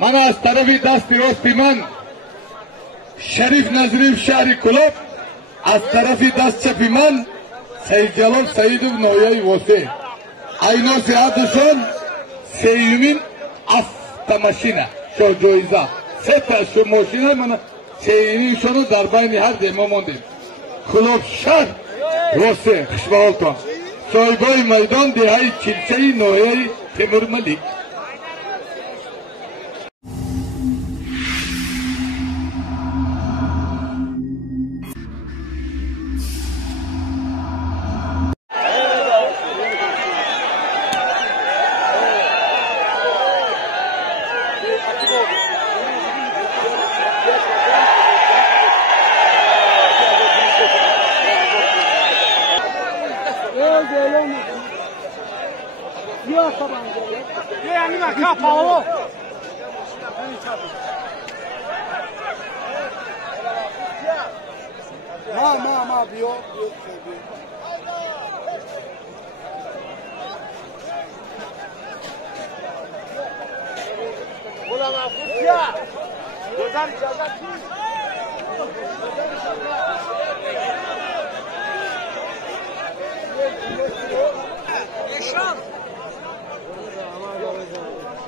من از طرف دست راست من شریف نظریم شهر کلوب، از طرف دست چپ من سید جلال سیدov نایه واسه اینا سیادشون سیومین автомашина شو جایزه سه تا شو ماشینه من سیومینشونو در بین هر دیما موندیم. کلوب شهر واسه خوشبختان صاحبای میدان دهه چلچه نایه تیمور ملیک.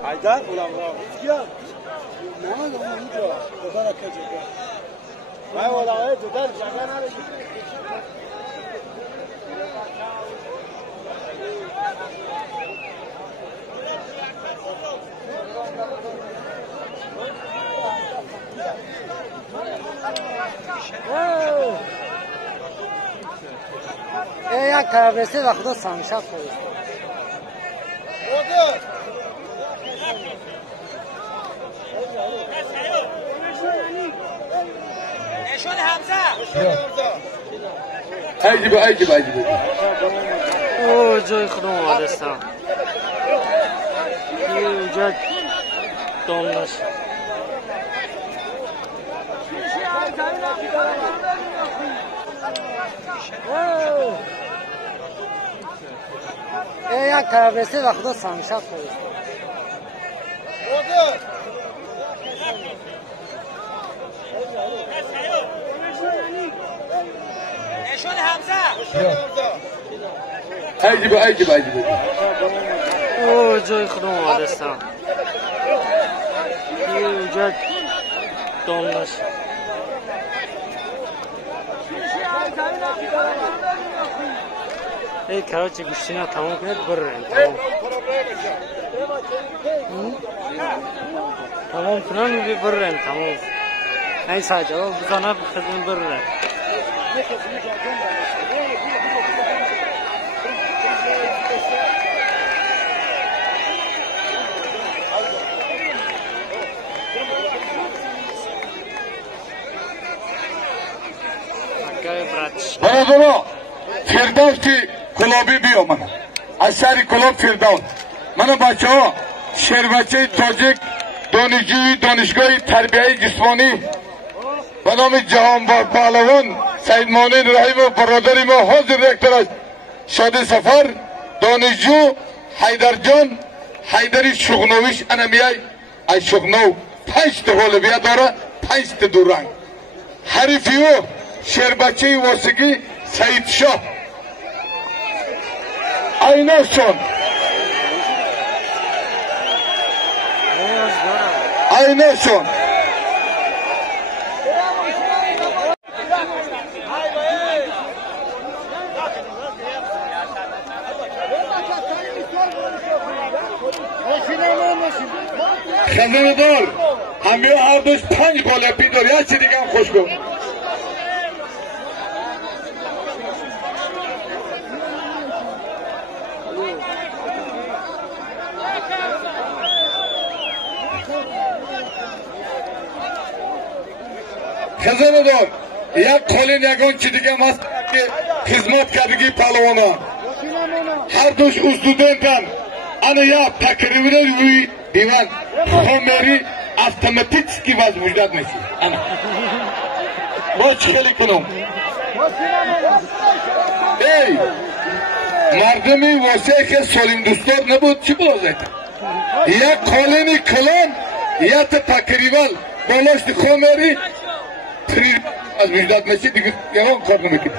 Haydar ulan ulan. Ya. Mehmet onu uca. Kadar akacak. Ben ulan evet tutar. Zaten hadi. Ya kahvesi vakti sanmışak koyuyor. شون حمزه عجیبه عجیبه عجیبه اوه جای خودم آدستم اینجا دامنش یا kahvesi vakti sanmışak koyuyor. شون حمزه عجیبه عجیبه عجیبه اوه جای خودم آدستم اینجا دامنش ای کراچی گوشتینا تمام کنید بررن تمام کنن میگه بررن تمام این ساعت بزنه بخدیم بررن برادرها فردوس کلابی بیام من از شهر کلاب فردوس من بچه ها شهر بچه تاجیک دانشجوی دانشگاه تربیه جسمانی به نام جهانبخش پهلوان سید معین رحیم و برادر ما حاضر رکتر است شادی سفر دانشجو حیدر جان حیدری شغنویش انمیای از شغنو 5 تا غالبیه داره 5 تا دورنگ حریفی او شهر بچه واسگی سید شاه aynasın. Aynasın. خزاندار همه هر دوش 5 بالا بیدار یا چی دیگه هم خوش کن. خزاندار یک قالین یگان چی دیگه هم هست که خدمت کردگی پهلوانا هر دوش استودنتن انا یا تکریبی روی دیوان خمری автоматически возбуждать میشه انا با چی خیلی کنم ای مردمی واسه که سالیم دوستار نبود چی بلازه یک قالین کلان یا تقریبا بالاشت خومری از وجداد میشه دیگه یوان کار نمیکنه.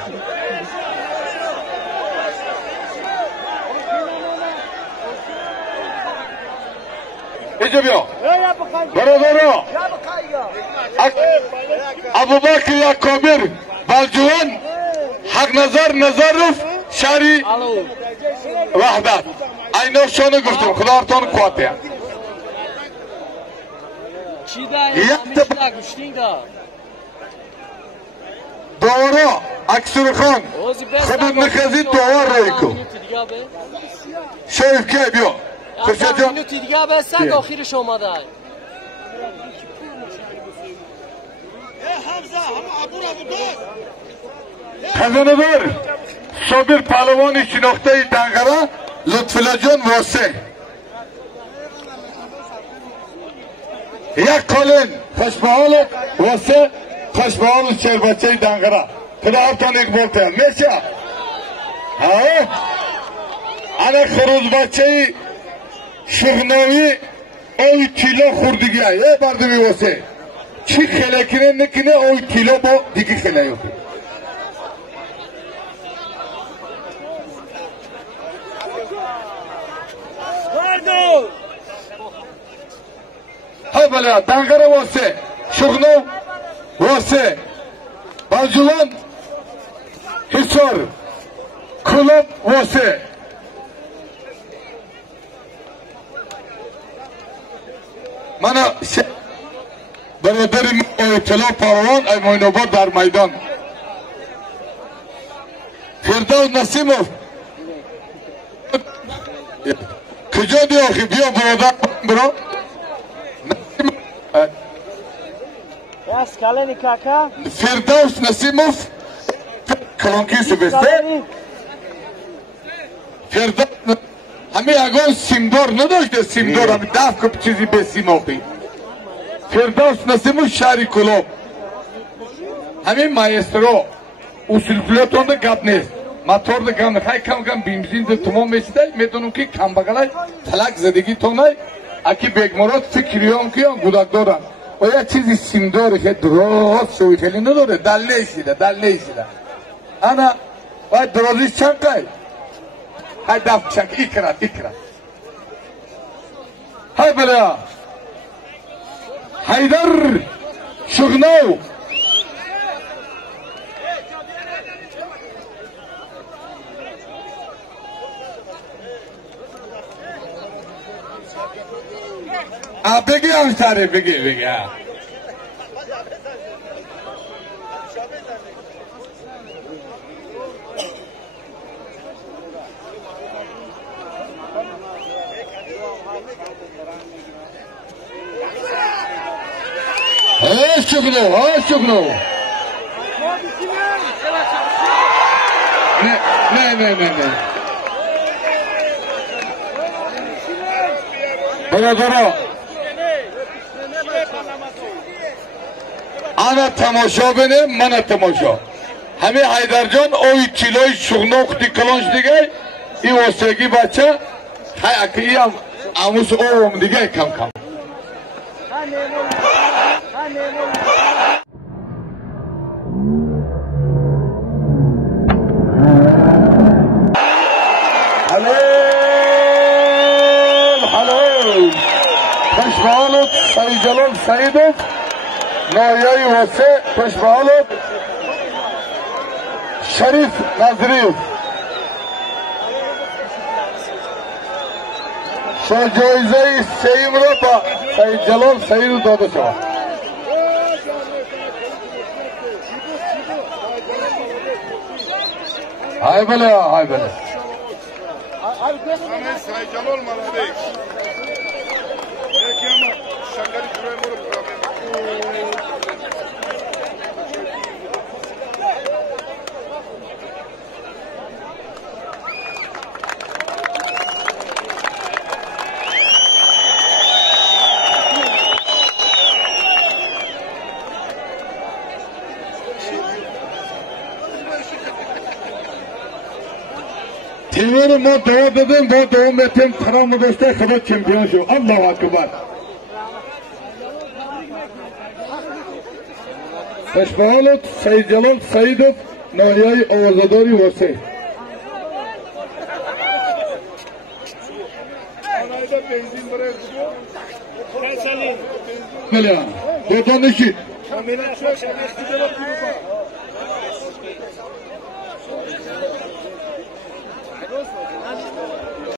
اینجا بیا برادرها ابوبکر یعقوبی بلجوان حق نظرف شهری وحدت اینا شانه گفتم خدا ارتان قوته دوارا اکسر خان خودت نخزی دوار رای کن شریف که بیا خوشا جان اینو دیگه بستن آخرش اومده خزانه دار صابر پهلوانی شناخته دنگره لطفالله جان واسه یک قالین خوشبحال واسه خوشبحال شیر بچه دنگره خدا هفتان یک بولته میشه انا خروز بچه شغناوی اوی کیلو خوردگی ای بردمی واسه چی خیلی کنه نکنه اوی کیلو با دیگه خیلی یوکی های بله دنگره واسه شغنو واسه بلجوان حصار کلوب واسه من برادرم اطلاع پروان ای موینوباد در میدان فردوس نسیموف کجا دی آخی بیا برادر برو فردوس نسیموف کلانکی سبسته فردوس همه اگه سیمدار نداشته سیمدار همه دفت که چیزی به سیم آخی فردوس نسیموف شهری کلوب همه مایسترو اصول فلوتون ده گپ نیست موتور ده گپ نیست کم کم بیمزین ده تمام میشده میتونم که کم بگلای تلک زدگی تونای اکی بگمارات فکریام که گودک دارن و یه چیزی سیمداره که درست شوی خیلی نداره دل نیشیده انا باید درازیش چند قای های دفت چند اکرات های بله حیدر شغنو بگی همساره بگی شغنو نه برادرها انا تماشا بینه من تماشا همه حیدر جان اوی کیلوی شغنوختی کلانش دیگه این واسگی بچه های اکی هم اموس اوم دیگه کم خوشبحالت سعید جلال سعیدوف نایهی واسه خوشبحالت شریف نظریف جایزه سیم را با سعید جلال سعید داده شود های بله سعید جلال ملاده یکی اما شکری جوره مرو تیمور ما دوا دادیم با دوام میتیم ترام داشته خدا چمپیون شو الله اکبر Peshbahal Said Jalal Saidov Nahiyai Ovozadori Vase. Anayda benzin buraya gidiyor. Mela. Dodanışı. Kamera çok eski cevap gibi bak.